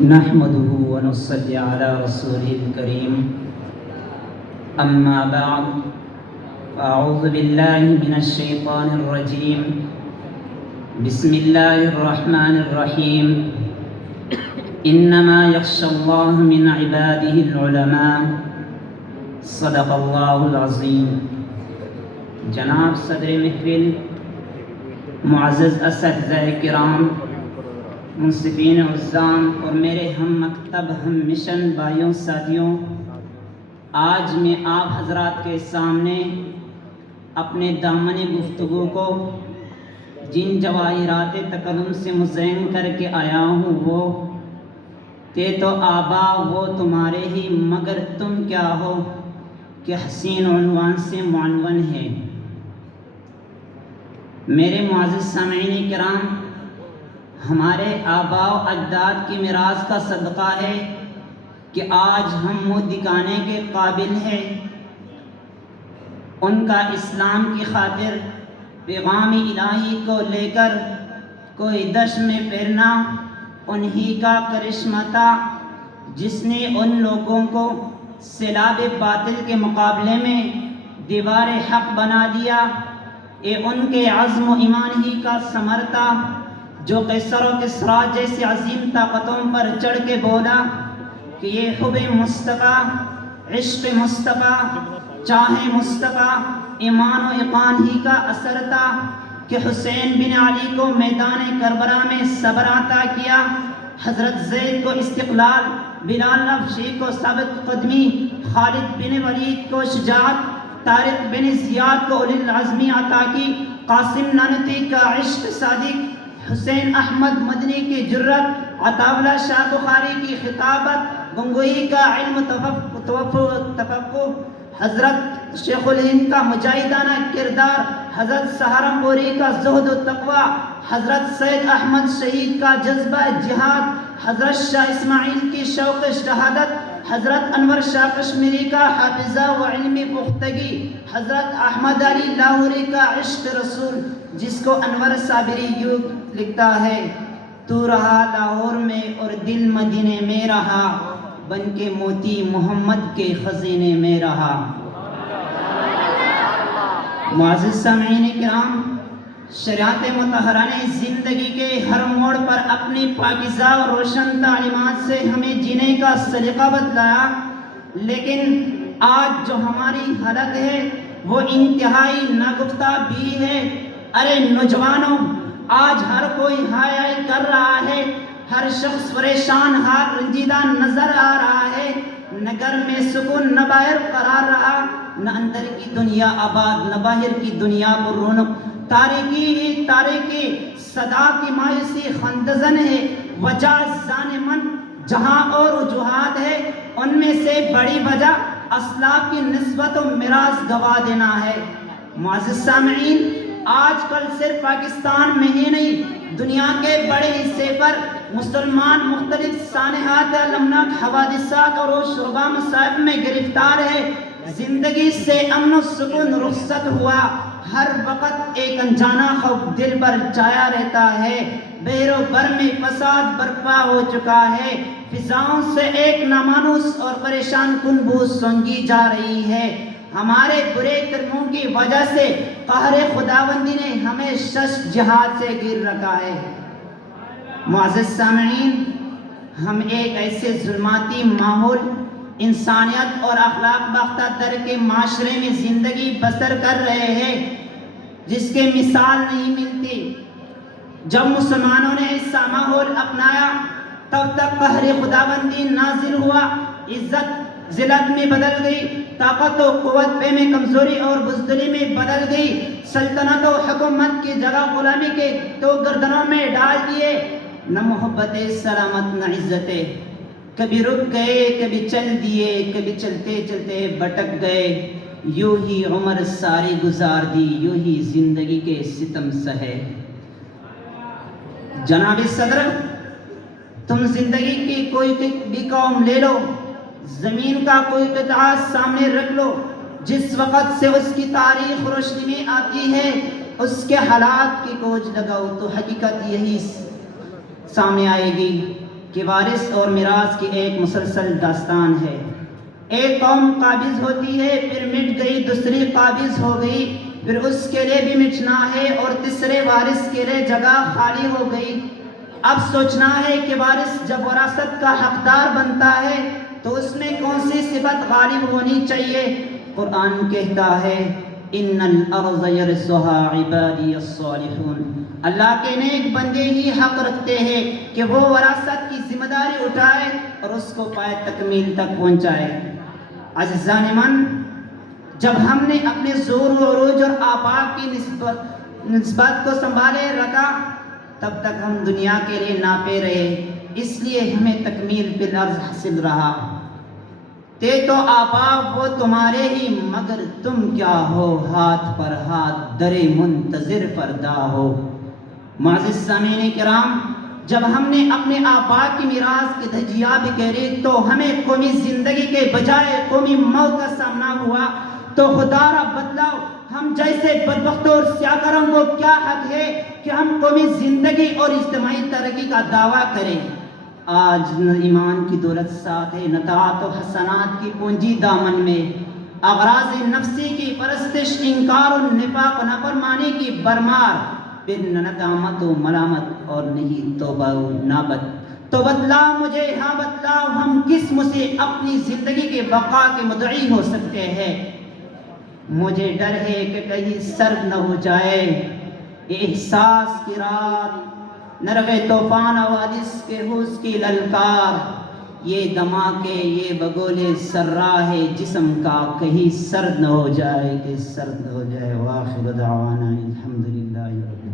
نحمده ونصلي على رسوله الكريم أما بعد فأعوذ بالله من الشيطان الرجيم بسم الله الرحمن الرحيم إنما يخشى الله من عباده العلماء صدق الله العظيم۔ جناب صدر محفل، معزز اساتذہ کرام، منصفین عزام اور میرے ہم مکتب ہم مشن بھائیوں ساتھیوں، آج میں آپ حضرات کے سامنے اپنے دامن گفتگو کو جن جواہرات تکلم سے مزین کر کے آیا ہوں وہ تے تو آبا وہ تمہارے ہی مگر تم کیا ہو کہ حسین عنوان سے معنون ہے۔ میرے معزز سامعین کرام، ہمارے آباء و اجداد کی میراث کا صدقہ ہے کہ آج ہم منہ دکھانے کے قابل ہیں۔ ان کا اسلام کی خاطر پیغام الہی کو لے کر کوئی دشت میں پھرنا انہی کا کرشمہ تھا جس نے ان لوگوں کو سیلاب باطل کے مقابلے میں دیوار حق بنا دیا۔ یہ ان کے عزم و ایمان ہی کا ثمر تھا جو قیصر و کسریٰ جیسی عظیم طاقتوں پر چڑھ کے بولا کہ یہ حب مصطفیٰ، عشق مصطفیٰ، چاہ مصطفیٰ، ایمان و ایقان ہی کا اثر تھا کہ حسین بن علی کو میدان کربلا میں صبر عطا کیا، حضرت زید کو استقلال، بلال حبشی کو ثابت قدمی، خالد بن ولید کو شجاعت، طارق بن زیاد کو اولی العزمی عطا کی، قاسم نانوتوی کا عشق صادق، حسین احمد مدنی کی جرت، عطاءاللہ شاہ بخاری کی خطابت، گنگوئی کا علم تفقہ، حضرت شیخ الہند کا مجاہدانہ کردار، حضرت سہارنپوری کا زہد و تقوی، حضرت سید احمد شہید کا جذبہ جہاد، حضرت شاہ اسماعیل کی شوق شہادت، حضرت انور شاہ کشمیری کا حافظہ و علمی پختگی، حضرت احمد علی لاہوری کا عشق رسول، جس کو انور صابری یوں لکھتا ہے: تو رہا لاہور میں اور دل مدینے میں رہا، بن کے موتی محمد کے خزینے میں رہا۔ معزز سامعین کرام، شریعت مطہرہ نے زندگی کے ہر موڑ پر اپنی پاکیزہ و روشن تعلیمات سے ہمیں جینے کا سلیقہ بتلایا، لیکن آج جو ہماری حالت ہے وہ انتہائی ناگفتہ بھی ہے۔ ارے نوجوانوں، آج ہر کوئی ہائے ہائے کر رہا ہے، ہر شخص پریشان حال رنجیدہ نظر آ رہا ہے، نہ گھر میں سکون نہ باہر قرار رہا، نہ اندر کی دنیا آباد نہ باہر کی دنیا پر رونق، تاریکی ہی تاریکی، صدا کی مایوسی خندزن ہے، وجہ زان من جہاں اور وجوہات ہے، ان میں سے بڑی وجہ اسلاف کی نسبت و میراث گوا دینا ہے۔ معزز سامعین، آج کل صرف پاکستان میں ہی نہیں، دنیا کے بڑے حصے پر مسلمان مختلف سانحات المناک حوادثات اور شربہ مصائب میں گرفتار ہے۔ زندگی سے امن و سکون رخصت ہوا، ہر وقت ایک انجانا خوف دل پر چھایا رہتا ہے، بحر و بر میں فساد برپا ہو چکا ہے، فضاؤں سے ایک نامانوس اور پریشان کن بو سونگی جا رہی ہے۔ ہمارے برے کرموں کی وجہ سے قہر خداوندی نے ہمیں شش جہاد سے گر رکھا ہے۔ معزز سامعین، ہم ایک ایسے ظلماتی ماحول، انسانیت اور اخلاق باختہ در کے معاشرے میں زندگی بسر کر رہے ہیں جس کے مثال نہیں ملتی۔ جب مسلمانوں نے ایسا ماحول اپنایا تب تک قہر خداوندی نازل ہوا، عزت ذلت میں بدل گئی، طاقت و قوت میں کمزوری اور بزدلی میں بدل گئی، سلطنت و حکومت کی جگہ غلامی کے تو گردنوں میں ڈال دیے، نہ محبت سلامت نہ عزتیں، کبھی رک گئے کبھی چل دیے، کبھی چلتے چلتے بھٹک گئے، یوں ہی عمر ساری گزار دی، یوں ہی زندگی کے ستم سہے۔ جناب صدر، تم زندگی کی کوئی بھی قوم لے لو، زمین کا کوئی قطعہ سامنے رکھ لو، جس وقت سے اس کی تاریخ روشنی میں آتی ہے، اس کے حالات کی کھوج لگاؤ تو حقیقت یہی سامنے آئے گی کہ وارث اور میراث کی ایک مسلسل داستان ہے۔ ایک قوم قابض ہوتی ہے، پھر مٹ گئی، دوسری قابض ہو گئی، پھر اس کے لیے بھی مٹنا ہے اور تیسرے وارث کے لیے جگہ خالی ہو گئی۔ اب سوچنا ہے کہ وارث جب وراثت کا حقدار بنتا ہے تو اس میں کون سی صفت غالب ہونی چاہیے؟ قرآن کہتا ہے ان الارض یرثها عبادی الصالحون، اللہ کے نیک بندے ہی حق رکھتے ہیں کہ وہ وراثت کی ذمہ داری اٹھائے اور اس کو پائے تکمیل تک پہنچائے۔ عزیزان من، جب ہم نے اپنے زور و عروج اور آباء کی نسبت کو سنبھالے رکھا تب تک ہم دنیا کے لیے ناپے رہے، اس لیے ہمیں تکمیل فی الارض حاصل رہا۔ تے تو آباء وہ تمہارے ہی، مگر تم کیا ہو، ہاتھ پر ہاتھ درے منتظر فردا ہو۔ معزز سامعین کرام، جب ہم نے اپنے آباء کی میراث کی دھجیاب کری تو ہمیں قومی زندگی کے بجائے قومی موت کا سامنا ہوا، تو خدا را بدلاؤ ہم جیسے بدبختوں اور سیاکاروں کو کیا حق ہے کہ ہم قومی زندگی اور اجتماعی ترقی کا دعویٰ کریں؟ آج نہ ایمان کی دولت ساتھ ہے، نہ طاعت و حسنات کی پونجی دامن میں، اغراض نفسی کی پرستش، انکار و نفاق و نافرمانی کی برمار، پھر نہ ندامت و ملامت اور نہیں توبہ و نابت۔ تو بتلاؤ مجھے، ہاں بتلاؤ، ہم کس منہ سے اپنی زندگی کے بقا کے مدعی ہو سکتے ہیں؟ مجھے ڈر ہے کہ کہیں سرد نہ ہو جائے یہ احساس کی رات، نرغ طوفان حوادث کے ہوش کی للکار، یہ دھماکے یہ بگولے سرا ہے جسم کا، کہیں سرد نہ ہو جائے کہ سرد ہو جائے۔ وآخر دعوانا الحمدللہ رب